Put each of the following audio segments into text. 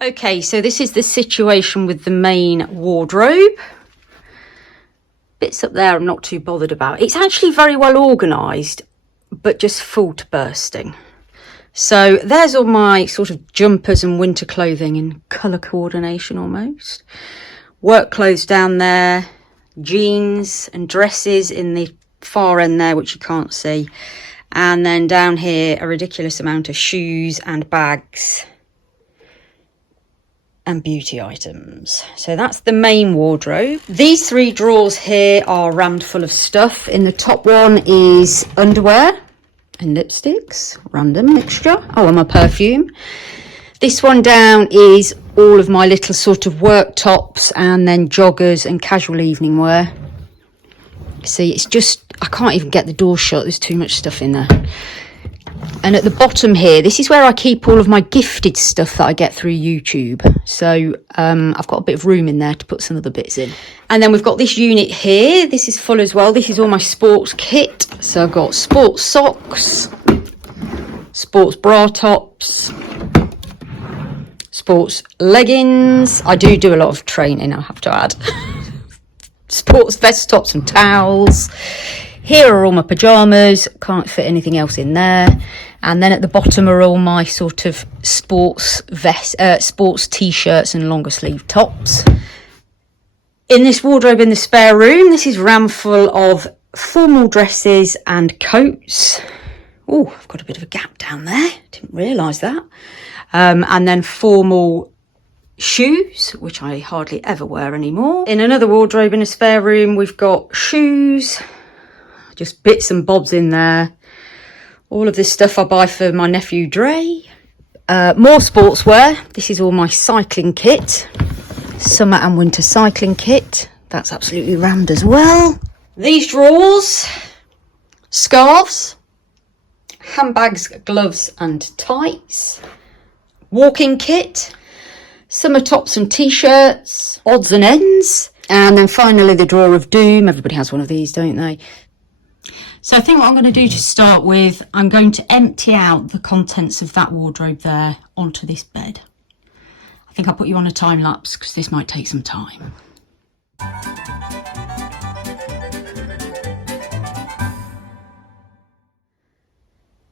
Okay, so this is the situation with the main wardrobe. Bits up there I'm not too bothered about. It's actually very well organised, but just full to bursting. So there's all my sort of jumpers and winter clothing in colour coordination almost. Work clothes down there, jeans and dresses in the far end there, which you can't see. And then down here, a ridiculous amount of shoes and bags and beauty items. So that's the main wardrobe. These three drawers here are rammed full of stuff. In the top one is underwear and lipsticks, random mixture. Oh, and my perfume. This one down is all of my little sort of work tops and then joggers and casual evening wear. See, it's just, I can't even get the door shut. There's too much stuff in there. And at the bottom here, this is where I keep all of my gifted stuff that I get through YouTube. So I've got a bit of room in there to put some other bits in. And then we've got this unit here. This is full as well. This is all my sports kit. So I've got sports socks, sports bra tops, sports leggings. I do a lot of training, I have to add. Sports vest tops and towels. Here are all my pyjamas, can't fit anything else in there. And then at the bottom are all my sort of sports t-shirts and longer sleeve tops. In this wardrobe in the spare room, this is rammed full of formal dresses and coats. Oh, I've got a bit of a gap down there, didn't realise that. And then formal shoes, which I hardly ever wear anymore. In another wardrobe in a spare room, we've got shoes, just bits and bobs in there. All of this stuff I buy for my nephew Dre. More sportswear. This is all my cycling kit. Summer and winter cycling kit. That's absolutely rammed as well. These drawers, scarves, handbags, gloves and tights. Walking kit. Summer tops and t-shirts, odds and ends. And then finally the drawer of doom. Everybody has one of these, don't they? So I think what I'm going to do to start with, I'm going to empty out the contents of that wardrobe there onto this bed. I think I'll put you on a time lapse because this might take some time.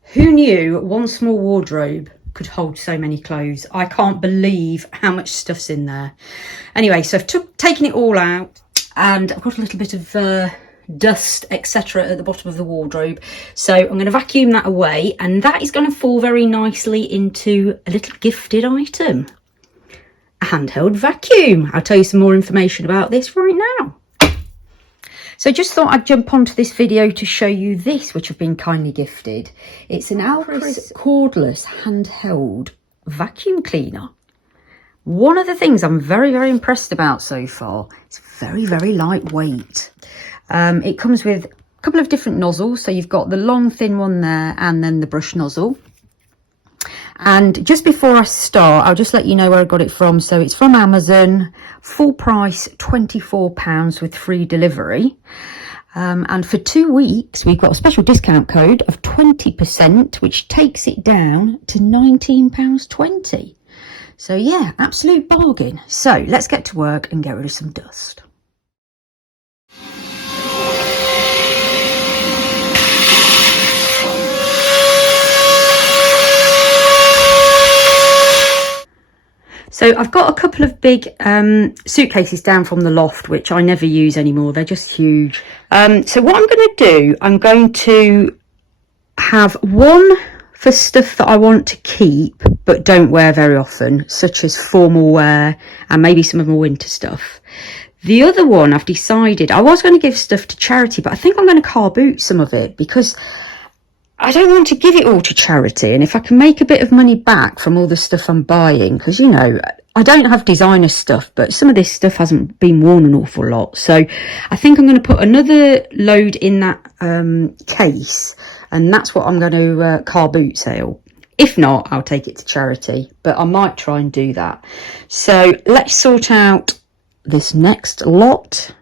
Who knew one small wardrobe could hold so many clothes? I can't believe how much stuff's in there. Anyway, so I've taken it all out and I've got a little bit of dust, etc. at the bottom of the wardrobe. So I'm going to vacuum that away and that is going to fall very nicely into a little gifted item. A handheld vacuum. I'll tell you some more information about this right now. So just thought I'd jump onto this video to show you this, which I've been kindly gifted. It's an ALACRIS cordless handheld vacuum cleaner. One of the things I'm very, very impressed about so far, it's very, very lightweight. It comes with a couple of different nozzles. So you've got the long, thin one there and then the brush nozzle. And just before I start, I'll just let you know where I got it from. So it's from Amazon, full price £24 with free delivery. And for 2 weeks, we've got a special discount code of 20%, which takes it down to £19.20. So yeah, absolute bargain. So let's get to work and get rid of some dust. So I've got a couple of big suitcases down from the loft, which I never use anymore. They're just huge. So what I'm going to do, I'm going to have one for stuff that I want to keep but don't wear very often, such as formal wear and maybe some of my winter stuff. The other one, I've decided, I was going to give stuff to charity, but I think I'm going to car boot some of it because I don't want to give it all to charity. And if I can make a bit of money back from all the stuff I'm buying, because, you know, I don't have designer stuff, but some of this stuff hasn't been worn an awful lot. So I think I'm going to put another load in that case. And that's what I'm going to car boot sale. If not, I'll take it to charity. But I might try and do that. So let's sort out this next lot.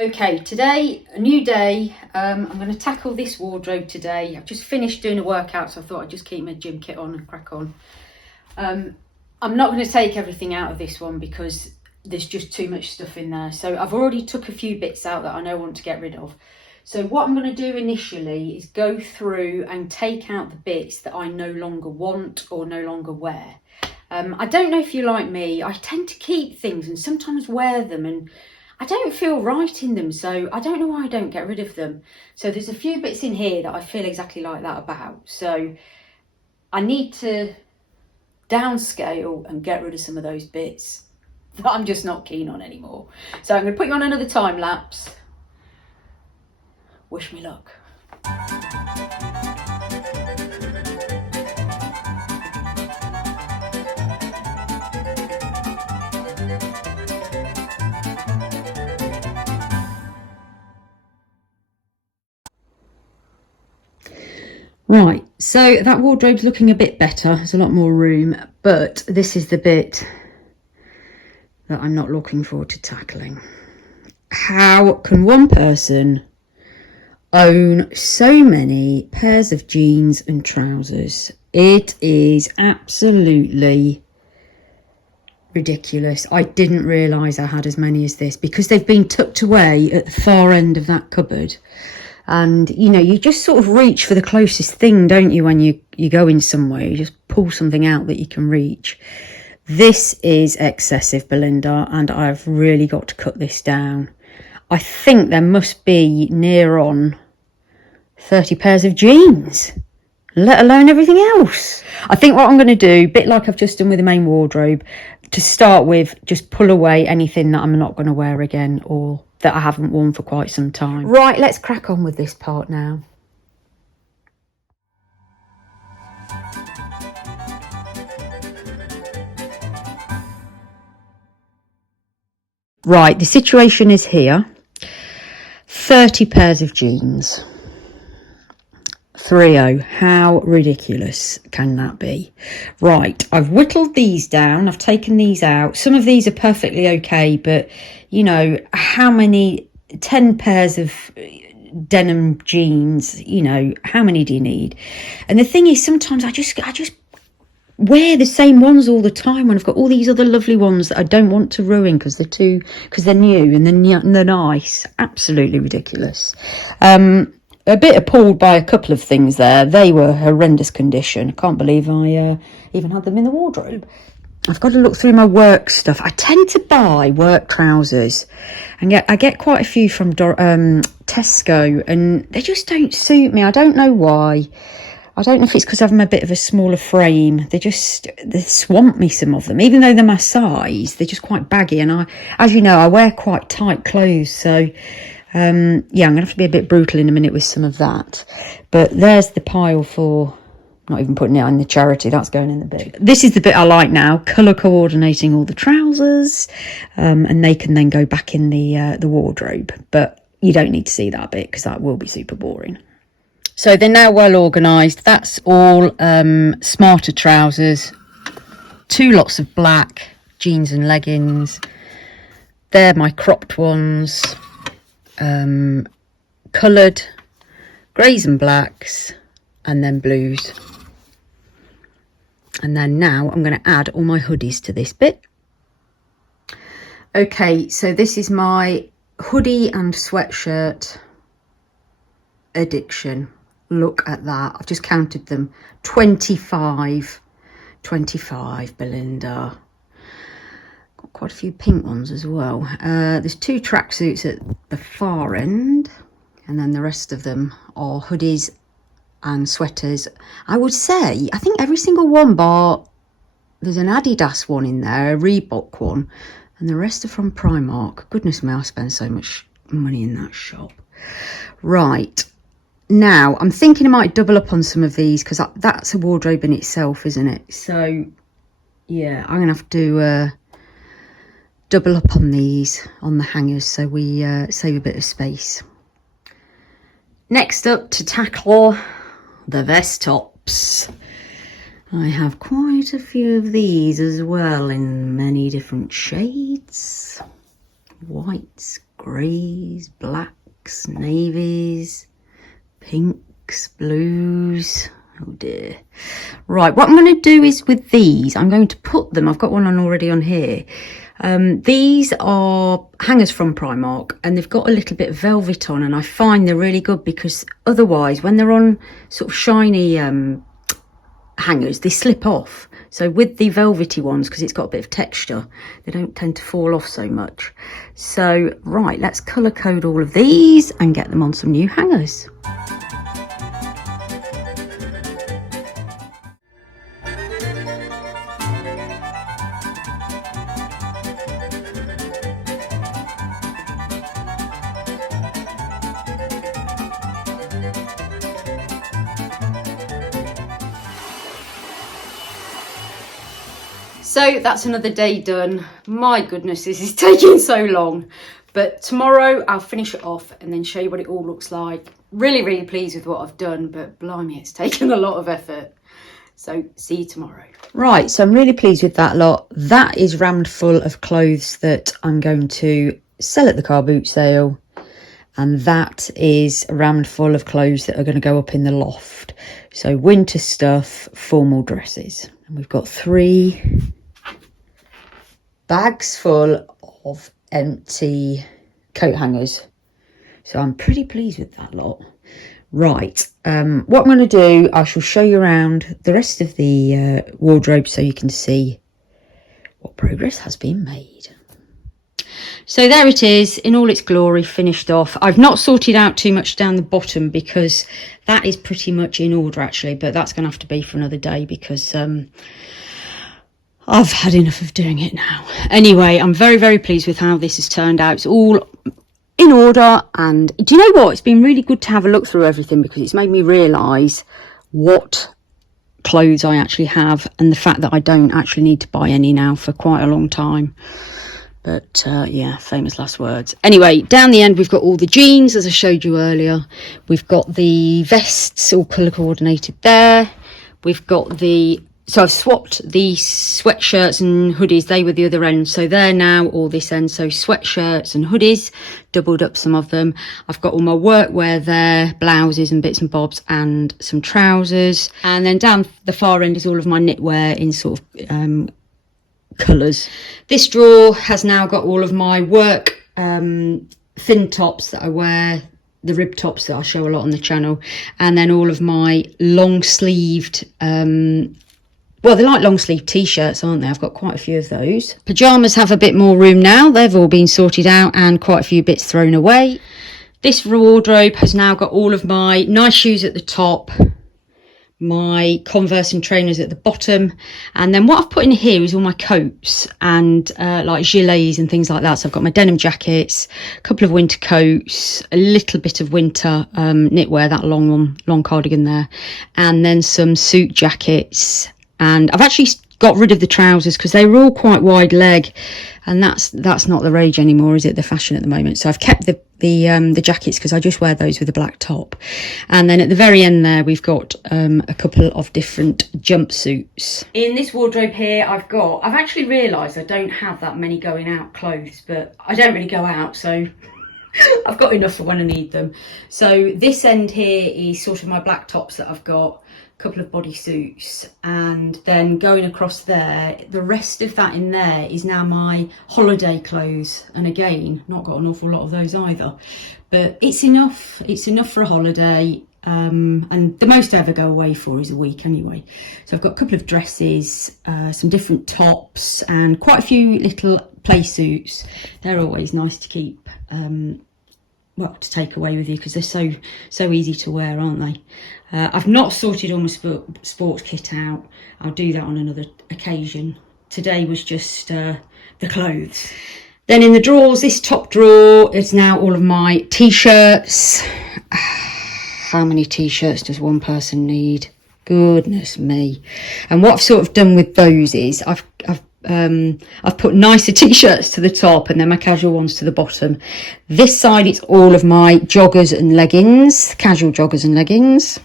Okay, today, a new day. I'm going to tackle this wardrobe today. I've just finished doing a workout, so I thought I'd just keep my gym kit on and crack on. I'm not going to take everything out of this one because there's just too much stuff in there. So I've already took a few bits out that I know I want to get rid of. So what I'm going to do initially is go through and take out the bits that I no longer want or no longer wear. I don't know if you're like me, I tend to keep things and sometimes wear them and I don't feel right in them, so I don't know why I don't get rid of them. So there's a few bits in here that I feel exactly like that about. So I need to downscale and get rid of some of those bits that I'm just not keen on anymore. So I'm going to put you on another time lapse. Wish me luck. Right, so that wardrobe's looking a bit better. There's a lot more room, but this is the bit that I'm not looking forward to tackling. How can one person own so many pairs of jeans and trousers? It is absolutely ridiculous. I didn't realise I had as many as this because they've been tucked away at the far end of that cupboard. And, you know, you just sort of reach for the closest thing, don't you, when you go in somewhere? You just pull something out that you can reach. This is excessive, Belinda, and I've really got to cut this down. I think there must be near on 30 pairs of jeans, let alone everything else. I think what I'm going to do, a bit like I've just done with the main wardrobe, to start with, just pull away anything that I'm not going to wear again or that I haven't worn for quite some time. Right, let's crack on with this part now. Right, the situation is here. 30 pairs of jeans. 30. How ridiculous can that be? Right, I've whittled these down. I've taken these out. Some of these are perfectly okay, but you know, how many 10 pairs of denim jeans, you know, how many do you need? And the thing is, sometimes I just wear the same ones all the time when I've got all these other lovely ones that I don't want to ruin because they're new and they're nice. Absolutely ridiculous. A bit appalled by a couple of things there. They were horrendous condition. I can't believe I even had them in the wardrobe. I've got to look through my work stuff. I tend to buy work trousers, and I get quite a few from Tesco, and they just don't suit me. I don't know why. I don't know if it's because I'm a bit of a smaller frame. They swamp me, some of them. Even though they're my size, they're just quite baggy. And as you know, I wear quite tight clothes. So, yeah, I'm going to have to be a bit brutal in a minute with some of that. But there's the pile for... not even putting it on the charity, that's going in the bin. This is the bit I like now, colour coordinating all the trousers, and they can then go back in the wardrobe. But you don't need to see that bit because that will be super boring. So they're now well organised. That's all smarter trousers, 2 lots of black jeans and leggings. They're my cropped ones, coloured greys and blacks, and then blues. And then now I'm going to add all my hoodies to this bit. Okay, so this is my hoodie and sweatshirt addiction. Look at that. I've just counted them. 25. 25, Belinda. Got quite a few pink ones as well. There's 2 tracksuits at the far end. And then the rest of them are hoodies and sweaters. I would say, I think every single one bar, there's an Adidas one in there, a Reebok one, and the rest are from Primark. Goodness me, I spend so much money in that shop. Right, now I'm thinking I might double up on some of these because that's a wardrobe in itself, isn't it? So yeah, I'm gonna have to double up on these on the hangers so we save a bit of space. Next up to tackle the vest tops. I have quite a few of these as well in many different shades. Whites, greys, blacks, navies, pinks, blues. Oh dear. Right, what I'm going to do is with these, I'm going to put them, I've got one on already on here. These are hangers from Primark, and they've got a little bit of velvet on, and I find they're really good because otherwise when they're on sort of shiny hangers, they slip off. So with the velvety ones, because it's got a bit of texture, they don't tend to fall off so much. So right, let's colour code all of these and get them on some new hangers. So that's another day done. My goodness, this is taking so long. But tomorrow I'll finish it off and then show you what it all looks like. Really, really pleased with what I've done, but blimey, it's taken a lot of effort. So see you tomorrow. Right, so I'm really pleased with that lot. That is rammed full of clothes that I'm going to sell at the car boot sale. And that is rammed full of clothes that are going to go up in the loft. So winter stuff, formal dresses. And we've got 3 bags full of empty coat hangers. So I'm pretty pleased with that lot. Right, what I'm going to do, I shall show you around the rest of the wardrobe so you can see what progress has been made. So there it is in all its glory, finished off. I've not sorted out too much down the bottom because that is pretty much in order actually, but that's going to have to be for another day because I've had enough of doing it now. Anyway, I'm very, very pleased with how this has turned out. It's all in order, and do you know what? It's been really good to have a look through everything because it's made me realise what clothes I actually have and the fact that I don't actually need to buy any now for quite a long time. But yeah, famous last words. Anyway, down the end we've got all the jeans as I showed you earlier. We've got the vests all colour coordinated there. We've got the... So I've swapped the sweatshirts and hoodies. They were the other end. So they're now all this end. So sweatshirts and hoodies, doubled up some of them. I've got all my workwear there, blouses and bits and bobs and some trousers. And then down the far end is all of my knitwear in sort of colours. This drawer has now got all of my work thin tops that I wear, the rib tops that I show a lot on the channel, and then all of my long sleeved well, they're like long sleeve t-shirts, aren't they? I've got quite a few of those. Pyjamas have a bit more room now. They've all been sorted out and quite a few bits thrown away. This wardrobe has now got all of my nice shoes at the top, my Converse and trainers at the bottom, and then what I've put in here is all my coats and like gilets and things like that. So I've got my denim jackets, a couple of winter coats, a little bit of winter knitwear, that long cardigan there, and then some suit jackets. And I've actually got rid of the trousers because they were all quite wide leg, and that's not the rage anymore, is it? The fashion at the moment. So I've kept the jackets because I just wear those with a black top. And then at the very end there we've got a couple of different jumpsuits. In this wardrobe here I've actually realised I don't have that many going out clothes, but I don't really go out, so I've got enough for when I need them. So this end here is sort of my black tops that I've got, couple of bodysuits, and then going across there, the rest of that in there is now my holiday clothes. And again, not got an awful lot of those either, but it's enough for a holiday. And the most I ever go away for is a week anyway. So I've got a couple of dresses, some different tops, and quite a few little play suits. They're always nice to keep well, to take away with you because they're so easy to wear, aren't they? I've not sorted all my sports kit out. I'll do that on another occasion. Today was just the clothes. Then in the drawers, this top drawer is now all of my t-shirts. How many t-shirts does one person need? Goodness me. And what I've sort of done with those is I've put nicer t-shirts to the top and then my casual ones to the bottom. This side it's all of my joggers and leggings, casual joggers and leggings.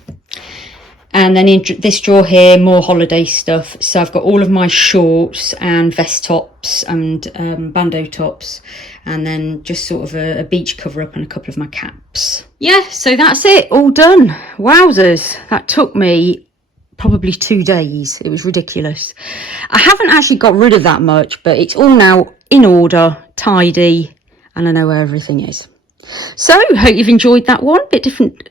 And then in this drawer here, more holiday stuff. So I've got all of my shorts and vest tops and bandeau tops, and then just sort of a beach cover up and a couple of my caps. Yeah, so that's it, all done. Wowzers, that took me probably 2 days. It was ridiculous. I haven't actually got rid of that much, but it's all now in order, tidy, and I know where everything is. So hope you've enjoyed that one. Bit different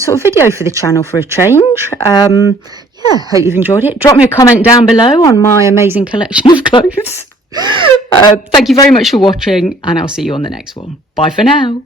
sort of video for the channel for a change. Yeah, hope you've enjoyed it. Drop me a comment down below on my amazing collection of clothes. Thank you very much for watching, and I'll see you on the next one. Bye for now.